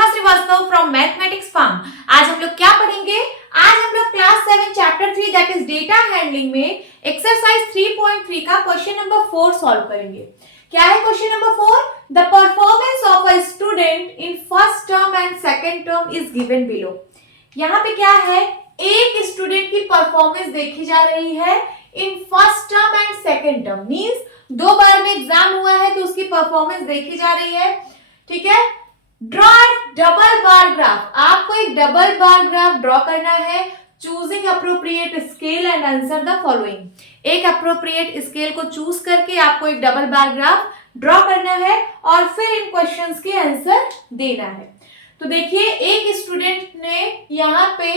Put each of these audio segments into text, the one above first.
Shikha Srivastava from mathematics forum. आज हम लोग क्या पढ़ेंगे? आज हम लोग class 7 chapter 3 that is data handling में एक्सरसाइज 3.3 का क्वेश्चन नंबर 4 सॉल्व करेंगे। क्या है question number 4? The performance of a student in first term and second term is given below. यहाँ पे क्या है, एक स्टूडेंट की परफॉर्मेंस देखी जा रही है इन first term and second term, means 2 बार में एग्जाम हुआ है तो उसकी परफॉर्मेंस देखी जा रही है। ठीक है, ड्रॉ डबल बार ग्राफ। आपको एक डबल बार ग्राफ ड्रॉ करना है। Choosing appropriate scale and answer the following. एक अप्रोप्रिएट स्केल को चूज करके आपको एक डबल बार ग्राफ ड्रॉ करना है और फिर इन क्वेश्चंस के आंसर देना है। तो देखिए, एक स्टूडेंट ने यहाँ पे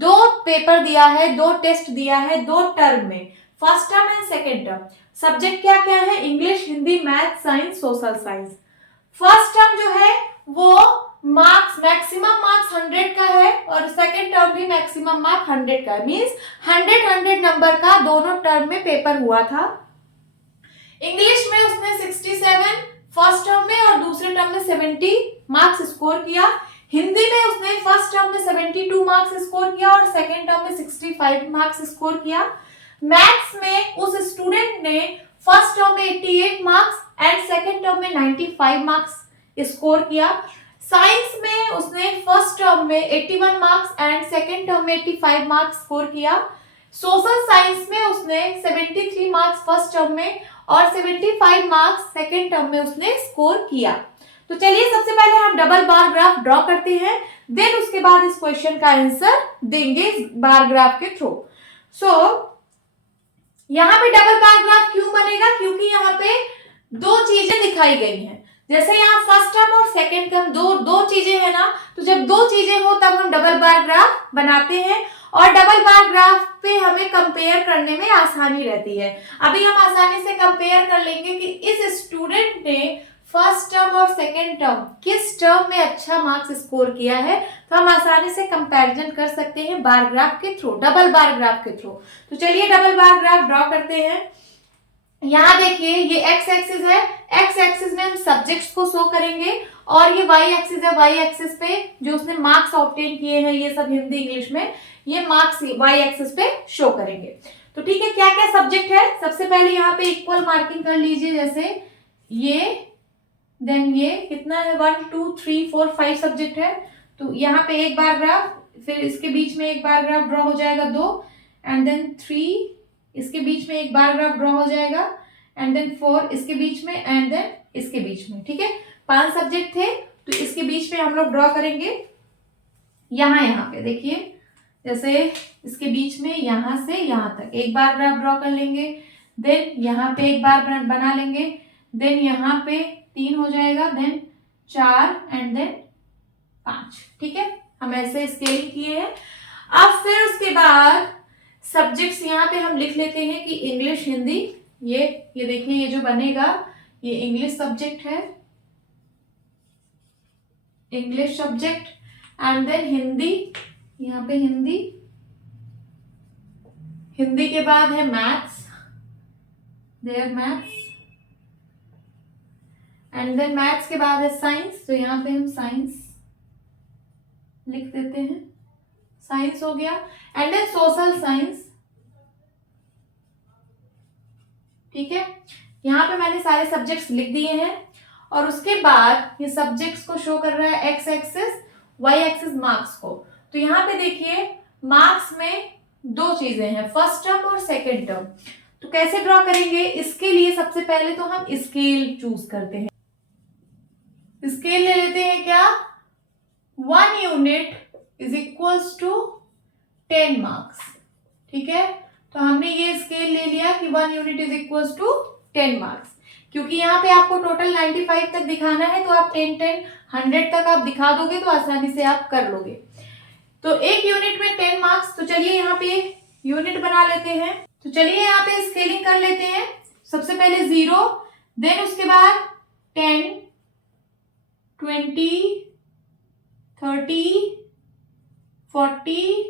2 पेपर दिया है, 2 टेस्ट दिया है 2 टर्म में, first term and second term. Subject क्या क्या है? English, Hindi, math, science, social science. First term जो है वो मार्क्स, मैक्सिमम मार्क्स 100 का है और सेकेंड टर्म भी मैक्सिमम मार्क 100 का है, मींस 100 नंबर का दोनों टर्म में पेपर हुआ था। इंग्लिश में उसने 67 फर्स्ट टर्म में और दूसरे टर्म में 70 मार्क्स स्कोर किया। हिंदी में उसने फर्स्ट टर्म में 72 मार्क्स स्कोर किया और सेकेंड टर्म में 65 मार्क्स स्कोर किया। मैथ्स में उस स्टूडेंट ने फर्स्ट टर्म में 88 मार्क्स एंड सेकेंड टर्म में 95 मार्क्स स्कोर किया। साइंस में उसने फर्स्ट टर्म में 81 मार्क्स एंड सेकेंड टर्म में 85 मार्क्स स्कोर किया। सोशल साइंस में उसने 73 मार्क्स फर्स्ट टर्म में और 75 मार्क्स सेकेंड टर्म में उसने स्कोर किया। तो चलिए, सबसे पहले हम डबल बार ग्राफ ड्रॉ करते हैं, देन उसके बाद इस क्वेश्चन का आंसर देंगे इस बार ग्राफ के थ्रू। यहाँ पे डबल बार ग्राफ क्यों बनेगा? क्योंकि यहाँ पे 2 चीजें दिखाई गई हैं। जैसे यहाँ फर्स्ट टर्म और सेकेंड टर्म दो चीजें हैं ना, तो जब 2 चीजें हो तब हम डबल बार ग्राफ बनाते हैं और डबल बार ग्राफ पे हमें कंपेयर करने में आसानी रहती है। अभी हम आसानी से कंपेयर कर लेंगे कि इस स्टूडेंट ने फर्स्ट टर्म और सेकेंड टर्म किस टर्म में अच्छा मार्क्स स्कोर किया है, तो हम आसानी से कंपैरिजन कर सकते हैं बार ग्राफ के थ्रू, डबल बार ग्राफ के थ्रू। तो चलिए डबल बार ग्राफ ड्रॉ करते हैं। यहाँ देखिए, ये एक्स एक्सिस है, एक्स एक्सिस में हम सब्जेक्ट्स को शो करेंगे और ये वाई एक्सिस है, वाई एक्सिस पे जो उसने मार्क्स ऑब्टेन किए हैं, ये सब हिंदी इंग्लिश में, ये मार्क्स वाई एक्सिस पे शो करेंगे। तो ठीक है, क्या क्या सब्जेक्ट है? सबसे पहले यहाँ पे इक्वल मार्किंग कर लीजिए, जैसे ये देन ये कितना है, 1 2 3 4 5 सब्जेक्ट है। तो यहाँ पे एक बार ग्राफ, फिर इसके बीच में एक बार ग्राफ ड्रॉ हो जाएगा 2 एंड देन 3, इसके बीच में एक बार ग्राफ ड्रॉ हो जाएगा एंड देन 4 इसके बीच में एंड देन इसके बीच में। ठीक है, 5 सब्जेक्ट थे तो इसके बीच में हम लोग ड्रॉ करेंगे। यहाँ पे देखिए, जैसे इसके बीच में यहाँ से यहाँ तक एक बार ग्राफ ड्रॉ कर लेंगे, देन यहाँ पे एक बार बना लेंगे, देन यहाँ पे 3 हो जाएगा, देन 4 एंड देन 5। ठीक है, हम ऐसे स्केलिंग किए हैं। अब फिर उसके बाद सब्जेक्ट्स यहाँ पे हम लिख लेते हैं कि इंग्लिश, हिंदी, ये देखिए, ये जो बनेगा ये इंग्लिश सब्जेक्ट है, English subject and then Hindi, यहाँ पे हिंदी, हिंदी के बाद है maths, there maths and then maths के बाद है साइंस, तो यहाँ पे हम साइंस लिख देते हैं, साइंस हो गया एंड देन सोशल साइंस। ठीक है, यहाँ पे मैंने सारे सब्जेक्ट्स लिख दिए हैं और उसके बाद ये सब्जेक्ट्स को शो कर रहा है x axis, y axis marks को। तो यहाँ पे देखिए, मार्क्स में 2 चीजें हैं, फर्स्ट टर्म और सेकेंड टर्म। तो कैसे ड्रॉ करेंगे? इसके लिए सबसे पहले तो हम स्केल चूज करते हैं। स्केल ले लेते हैं, क्या 1 unit is equals to 10 marks. ठीक है, तो हमने ये स्केल ले लिया कि 1 unit is equals to 10 marks. क्योंकि यहाँ पे आपको टोटल 95 तक दिखाना है, तो आप 10 10 100 तक आप दिखा दोगे तो आसानी से आप कर लोगे। तो एक यूनिट में 10 मार्क्स। तो चलिए यहाँ पे यूनिट बना लेते हैं। तो चलिए यहाँ पे स्केलिंग कर लेते हैं। सबसे पहले 0, देन उसके बाद 10 20 30 40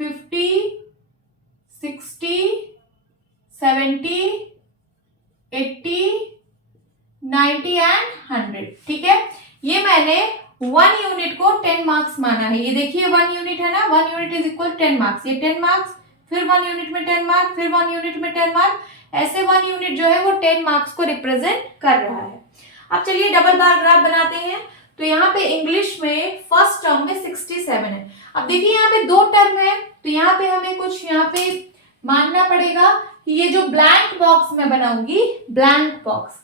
50 60 70 80 90 एंड 100। ठीक है, ये मैंने 1 यूनिट को 10 मार्क्स माना है। ये देखिए 1 यूनिट है ना, 1 यूनिट इज इक्वल 10 मार्क्स। ये 10 मार्क्स, फिर 1 यूनिट में 10 मार्क्स, फिर 1 यूनिट में 10 मार्क्स, ऐसे 1 यूनिट जो है वो 10 मार्क्स को रिप्रेजेंट कर रहा है। अब चलिए डबल बार ग्राफ बनाते हैं। तो यहाँ पे इंग्लिश में फर्स्ट टर्म में 67 है। अब देखिए यहाँ पे 2 टर्म है, तो यहाँ पे हमें कुछ यहाँ पे मानना पड़ेगा कि ये जो ब्लैंक बॉक्स मैं बनाऊंगी, ब्लैंक बॉक्स,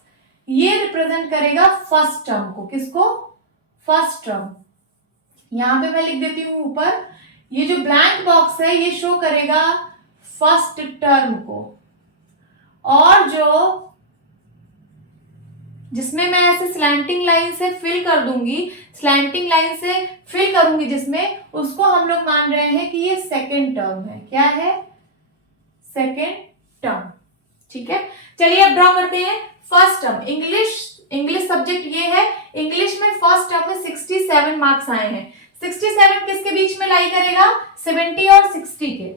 ये रिप्रेजेंट करेगा फर्स्ट टर्म को। किसको? First term. यहां पे मैं लिख देती हूं ऊपर, ये जो ब्लैंक बॉक्स है ये शो करेगा फर्स्ट टर्म को, और जो जिसमें मैं ऐसे स्लैंटिंग लाइन से फिल कर दूंगी, स्लैंटिंग लाइन से फिल करूंगी जिसमें, उसको हम लोग मान रहे हैं कि ये सेकेंड टर्म है। क्या है? Second term. ठीक है, चलिए अब ड्रॉ करते हैं फर्स्ट टर्म। इंग्लिश सब्जेक्ट ये है। इंग्लिश में फर्स्ट टर्म में 67 मार्क्स आए हैं। 67 किसके बीच में लाई करेगा? 70 और 60 के।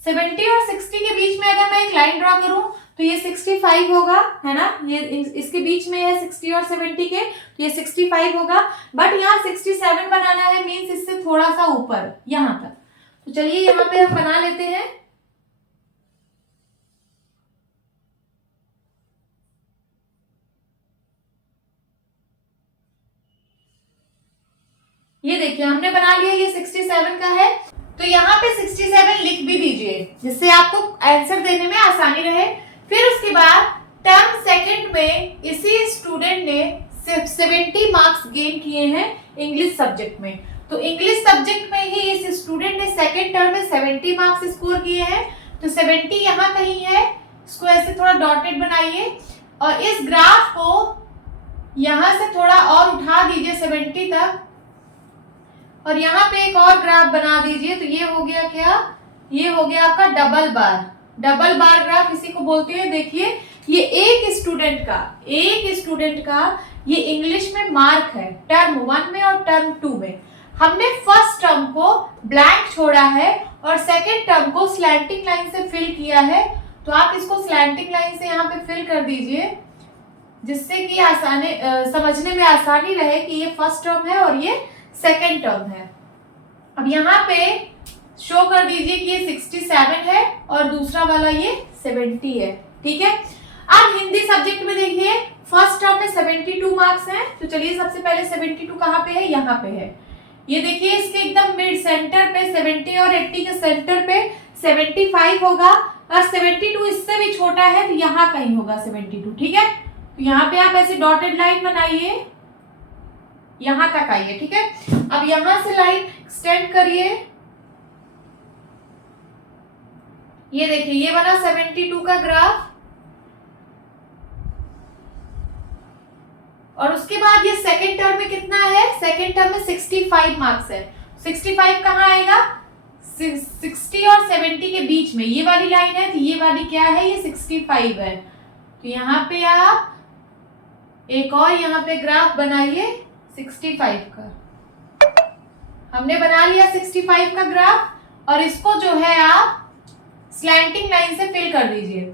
70 और 60 के बीच में अगर मैं एक लाइन ड्रॉ करूं तो ये 65 होगा, है ना। ये इसके बीच में है 60 और 70 के, तो ये 65 होगा। बट यहाँ 67 बनाना है, मीन्स इससे थोड़ा सा ऊपर यहां तक। तो चलिए यहाँ पे हम बना लेते हैं। ये देखिए हमने बना लिया, ये 67 का है। तो यहाँ पे 67 लिख भी दीजिए, जिससे आपको आंसर देने में आसानी रहे। फिर उसके बाद टर्म सेकंड में इसी स्टूडेंट ने 70 मार्क्स गेन किए हैं इंग्लिश सब्जेक्ट में। तो इंग्लिश सब्जेक्ट में ही इस स्टूडेंट ने सेकंड टर्म में 70 मार्क्स स्कोर किए हैं। तो 70 यहाँ कहीं है, इसको ऐसे थोड़ा डॉटेड बनाइए, और इस ग्राफ को यहां से थोड़ा और उठा दीजिए 70 तक, और यहाँ पे एक और ग्राफ बना दीजिए। तो ये हो गया क्या? ये हो गया आपका डबल बार। डबल बार ग्राफ इसी को बोलते हैं। देखिए ये एक स्टूडेंट का ये इंग्लिश में मार्क है, टर्म 1 में और टर्म 2 में। हमने फर्स्ट टर्म को ब्लैंक छोड़ा है और सेकेंड टर्म को स्लैंटिंग लाइन से फिल किया है। तो आप इसको स्लैंटिंग लाइन से यहाँ पे फिल कर दीजिए, जिससे कि समझने में आसानी रहे कि ये फर्स्ट टर्म है और ये सेकेंड टर्म है। अब यहाँ पे शो कर दीजिए कि ये 67 है और दूसरा वाला ये 70 है। ठीक है, अब हिंदी सब्जेक्ट में देखिए फर्स्ट टर्म में 72 मार्क्स हैं। तो चलिए सबसे पहले 72 कहाँ पे है? यहाँ पे है। ये देखिए इसके एकदम मिड सेंटर पे 70 और 80 के सेंटर पे 75 होगा, और 72 इससे भी छोटा है तो यहाँ कहीं होगा 72। ठीक है, तो यहाँ पे आप ऐसे डॉटेड लाइन बनाइए, यहां तक आइए। ठीक है, अब यहां से लाइन एक्सटेंड करिए। ये देखिए ये बना 72 का ग्राफ, और उसके बाद ये सेकेंड टर्म में कितना है? सेकेंड टर्म में 65 मार्क्स है। 65 कहाँ आएगा? 60 और 70 के बीच में ये वाली लाइन है, तो ये वाली क्या है? ये 65 है। तो यहाँ पे आप एक और यहाँ पे ग्राफ बनाइए 65 का। हमने बना लिया 65 का ग्राफ, और इसको जो है आप स्लैंटिंग लाइन से फिल कर दीजिए।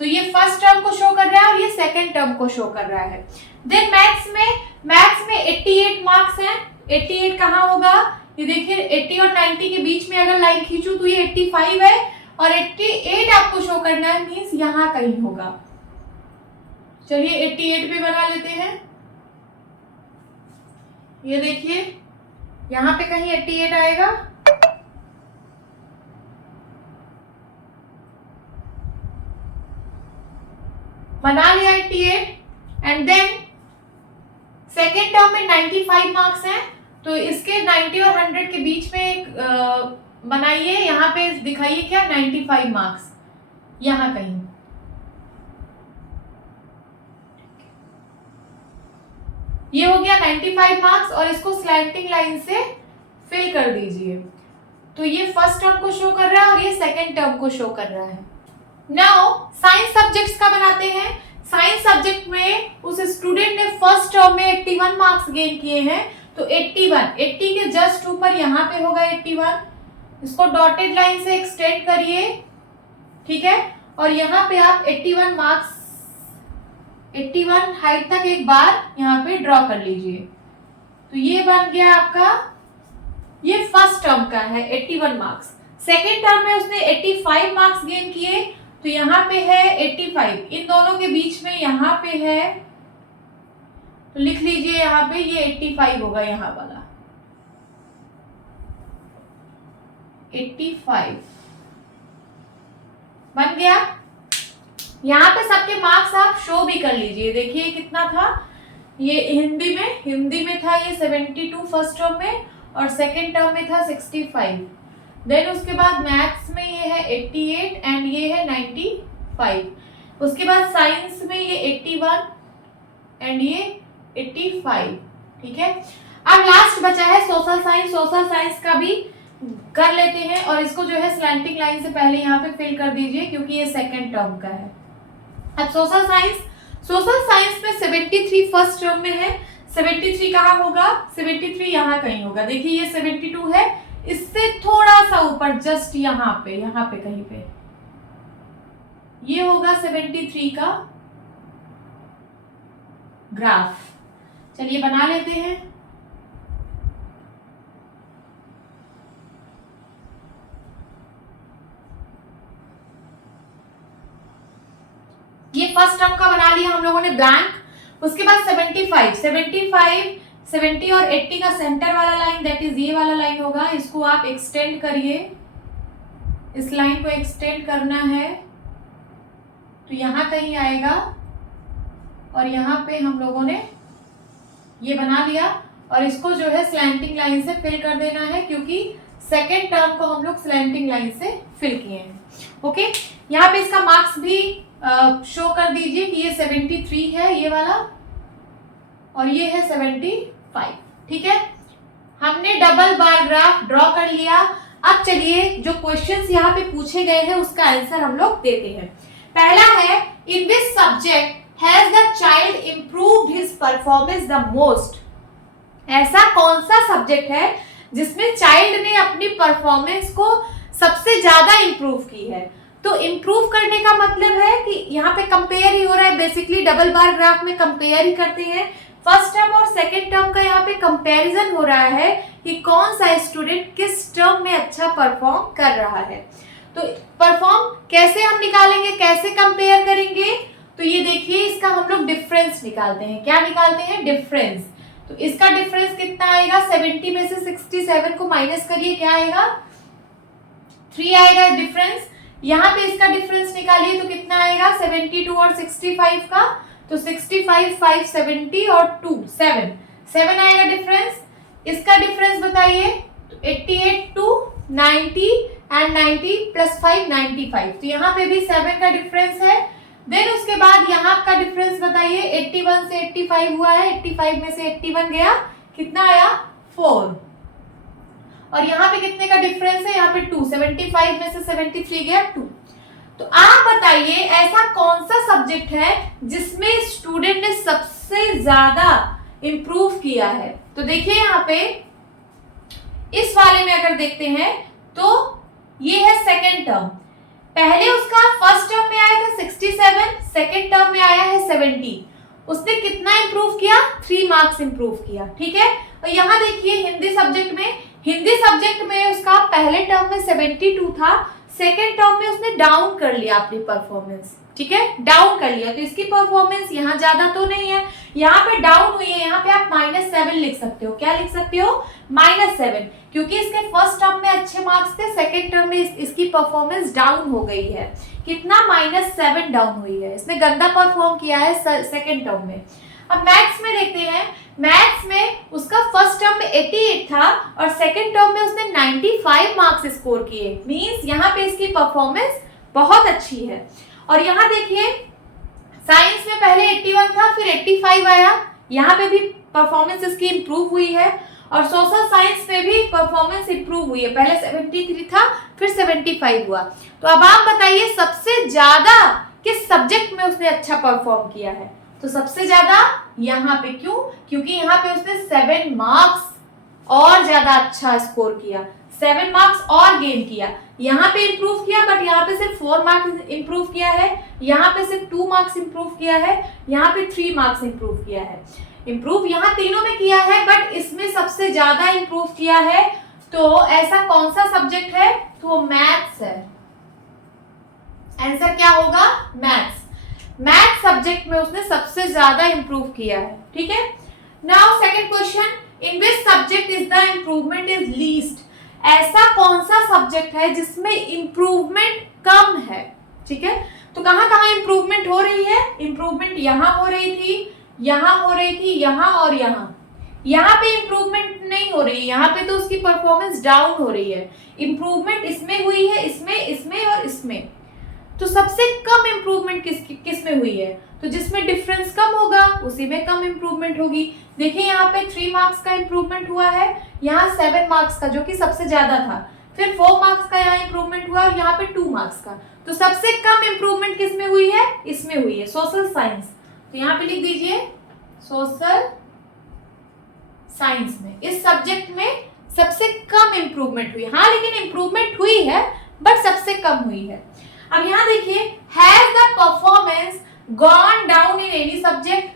तो ये फर्स्ट टर्म को शो कर रहा है और ये सेकेंड टर्म को शो कर रहा है। देन मैथ्स में 88 मार्क्स हैं। 88 कहाँ होगा? ये देखिए 80 और 90 के बीच में अगर लाइन खींचू तो ये 85 है, और 88 आपको शो करना है, मीन्स यहाँ कहीं होगा। चलिए 88 पे बना लेते हैं। ये देखिए यहाँ पे कहीं 88 आएगा। बना लिया 88, एंड देन सेकेंड टर्म में 95 मार्क्स हैं। तो इसके 90 और 100 के बीच में एक बनाइए, यहाँ पे दिखाइए क्या? 95 मार्क्स यहाँ कहीं। ये हो गया 95 मार्क्स, और इसको स्लैंटिंग लाइन से फिल कर दीजिए। तो ये फर्स्ट टर्म को शो कर रहा है और ये सेकेंड टर्म को शो कर रहा है। नाउ साइंस सब्जेक्ट्स का बनाते हैं। साइंस सब्जेक्ट में उस स्टूडेंट ने फर्स्ट टर्म में 81 मार्क्स गेन किए हैं। तो 80 के जस्ट ऊपर यहाँ पे होगा 81, इसको डॉटेड लाइन से एक्सटेंड करिए। ठीक है, और यहाँ पे आप 81 मार्क्स 81 हाइट तक एक बार यहाँ पे ड्रॉ कर लीजिए। तो ये बन गया आपका, ये फर्स्ट टर्म का है 81 मार्क्स। सेकेंड टर्म में उसने 85 मार्क्स गेन किए, तो यहाँ पे है 85, इन दोनों के बीच में यहाँ पे है, तो लिख लीजिए यहाँ पे ये 85 होगा, यहाँ वाला 85 बन गया। यहाँ पे सबके मार्क्स आप शो भी कर लीजिए, देखिए कितना था ये हिंदी में था ये 72 फर्स्ट टर्म में, और सेकेंड टर्म में था 65। देन उसके बाद मैथ्स में ये है 88 एंड ये है 95। उसके बाद साइंस में ये 81 एंड ये 85। ठीक है, अब लास्ट बचा है सोशल साइंस। सोशल साइंस का भी कर लेते हैं, और इसको जो है स्लैंटिंग लाइन से पहले यहाँ पे फिल कर दीजिए क्योंकि ये सेकेंड टर्म का है। अब सोशल साइंस में 73 फर्स्ट टर्म में है। 73 कहाँ होगा? 73 यहाँ कहीं होगा। देखिए ये 72 है, इससे थोड़ा सा ऊपर जस्ट यहाँ पे कहीं पे ये होगा 73 का ग्राफ। चलिए बना लेते हैं। ये फर्स्ट टर्म का बना लिया हम लोगों ने ब्लैंक। उसके बाद 75 70 और 80 का सेंटर वाला लाइन, दैट इज ये वाला लाइन होगा। इसको आप एक्सटेंड करिए, इस लाइन को एक्सटेंड करना है तो यहां कहीं आएगा, और यहाँ पे हम लोगों ने ये बना लिया, और इसको जो है स्लैंटिंग लाइन से फिल कर देना है क्योंकि सेकेंड टर्म को हम लोग स्लैंटिंग लाइन से फिल किए हैं। ओके, यहाँ पे इसका मार्क्स भी शो कर दीजिए कि ये 73 है ये वाला, और ये है 75। ठीक है, हमने डबल बार ग्राफ ड्रॉ कर लिया। अब चलिए जो क्वेश्चंस यहाँ पे पूछे गए हैं उसका आंसर हम लोग देते हैं। पहला है, in this subject has the child improved his performance the most. ऐसा कौन सा सब्जेक्ट है जिसमें चाइल्ड ने अपनी परफॉर्मेंस को सबसे ज्यादा इम्प्रूव की है? तो इम्प्रूव करने का मतलब है कि यहाँ पे कंपेयर ही हो रहा है। बेसिकली डबल बार ग्राफ में कंपेयर ही करते हैं। फर्स्ट टर्म और सेकेंड टर्म का यहाँ पे कंपैरिजन हो रहा है कि कौन सा स्टूडेंट किस टर्म में अच्छा परफॉर्म कर रहा है। तो परफॉर्म कैसे हम निकालेंगे, कैसे कंपेयर करेंगे? तो ये देखिए, इसका हम लोग डिफरेंस निकालते हैं। क्या निकालते हैं? डिफरेंस। तो इसका डिफरेंस कितना आएगा? 70 में से 67 को माइनस करिए, क्या आएगा? 3 आएगा डिफरेंस। यहाँ पे इसका डिफरेंस निकालिए तो कितना आएगा? 72 और 65 का, तो 65 5 70 और 2 7 आएगा डिफरेंस। इसका डिफरेंस बताइए, तो 88 टू 90 एंड 90 प्लस 5 95। तो यहाँ पे भी 7 का डिफरेंस है। देन उसके बाद यहाँ का डिफरेंस बताइए, 81 से 85 हुआ है, 85 में से 81 गया, कितना आया? 4। और यहाँ पे कितने का डिफरेंस है? यहाँ पे 2। 75 में से 73 गया 2। तो आप बताइए ऐसा कौन सा सब्जेक्ट है जिसमें स्टूडेंट ने सबसे ज्यादा इंप्रूव किया है? तो देखिए यहाँ पे इस वाले में अगर देखते हैं तो ये है सेकेंड टर्म। पहले उसका फर्स्ट टर्म में आया था 67, सेकेंड टर्म में आया है 70। उसने कितना इंप्रूव किया? 3 मार्क्स इंप्रूव किया। ठीक है, और यहाँ देखिए हिंदी सब्जेक्ट में उसका पहले टर्म में 72 था, सेकेंड टर्म में उसने डाउन कर लिया अपनी परफॉर्मेंस। ठीक है, डाउन कर लिया, तो इसकी परफॉर्मेंस यहाँ ज्यादा तो नहीं है, यहाँ पे डाउन हुई है। यहाँ पे आप -7 लिख सकते हो। क्या लिख सकते हो? -7, क्योंकि इसके फर्स्ट टर्म में अच्छे मार्क्स थे, सेकेंड टर्म में इसकी परफॉर्मेंस डाउन हो गई है। कितना? -7 डाउन हुई है। इसने गंदा परफॉर्म किया है सेकेंड टर्म में। अब मैथ्स में देखते हैं। मैथ्स में उसका फर्स्ट टर्म में 88 था और सेकेंड टर्म में उसने 95 मार्क्स स्कोर किए। मींस यहाँ पे इसकी परफॉर्मेंस बहुत अच्छी है। और यहाँ देखिए साइंस में पहले 81 था, फिर 85 आया, यहाँ पे भी परफॉर्मेंस इसकी इंप्रूव हुई है। और सोशल साइंस में भी परफॉर्मेंस इंप्रूव हुई है, पहले 73 था, फिर 75 हुआ। तो अब आप बताइए सबसे ज्यादा किस सब्जेक्ट में उसने अच्छा परफॉर्म किया है? तो सबसे ज्यादा यहाँ पे। क्यों? क्योंकि यहाँ पे उसने 7 मार्क्स और ज्यादा अच्छा स्कोर किया, 7 मार्क्स और गेन किया। यहाँ पे इंप्रूव किया, बट यहाँ पे सिर्फ 4 मार्क्स इंप्रूव किया है, यहाँ पे सिर्फ 2 मार्क्स इंप्रूव किया है, यहाँ पे 3 मार्क्स इंप्रूव किया है। इम्प्रूव यहाँ तीनों में किया है, बट इसमें सबसे ज्यादा इम्प्रूव किया है। तो ऐसा कौन सा सब्जेक्ट है? तो मैथ्स है। आंसर क्या होगा? मैथ्स। मैथ सब्जेक्ट में उसने सबसे ज्यादा इम्प्रूव किया है। ठीक है, now second question, in which subject is the improvement is least? ऐसा कौन सा सब्जेक्ट है जिसमें इम्प्रूवमेंट कम है? ठीक है, तो कहां कहां इम्प्रूवमेंट हो रही है? इम्प्रूवमेंट यहां हो रही थी, यहां हो रही थी, यहां और यहां। यहाँ पे इम्प्रूवमेंट नहीं हो रही है, यहाँ पे तो उसकी परफॉर्मेंस डाउन हो रही है। इम्प्रूवमेंट इसमें हुई है, इसमें, इसमें और इसमें। तो सबसे कम इम्प्रूवमेंट किस में हुई है? तो जिसमें डिफरेंस कम होगा उसी में कम इम्प्रूवमेंट होगी। देखिए यहाँ पे 3 मार्क्स का इम्प्रूवमेंट हुआ है, यहाँ 7 मार्क्स का जो कि सबसे ज्यादा था, फिर 4 मार्क्स का यहाँ इम्प्रूवमेंट हुआ और यहाँ पे 2 मार्क्स का। तो सबसे कम इम्प्रूवमेंट किस में हुई है? इसमें हुई है, सोशल साइंस। तो यहाँ पे लिख दीजिए सोशल साइंस में, इस सब्जेक्ट में सबसे कम इम्प्रूवमेंट हुई। हाँ, लेकिन इम्प्रूवमेंट हुई है बट सबसे कम हुई है। अब यहाँ देखिए, has the performance gone down in any subject?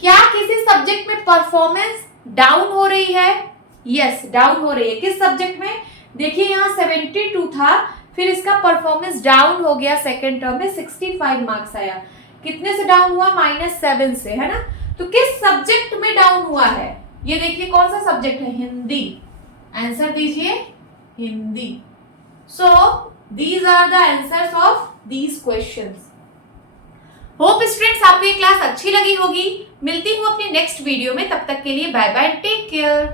क्या किसी सब्जेक्ट में परफॉर्मेंस डाउन हो रही है? यस, डाउन हो रही है। किस सब्जेक्ट में? देखिए यहाँ 72 था, फिर इसका परफॉर्मेंस डाउन हो गया सेकेंड टर्म में, 65 मार्क्स आया। कितने से डाउन हुआ? -7 से, है ना। तो किस सब्जेक्ट में डाउन हुआ है? ये देखिए कौन सा सब्जेक्ट है? हिंदी। आंसर दीजिए हिंदी। सो these are the answers of these questions. Hope students आपको ये क्लास अच्छी लगी होगी। मिलती हूँ अपनी नेक्स्ट वीडियो में, तब तक के लिए बाय बाय, टेक केयर।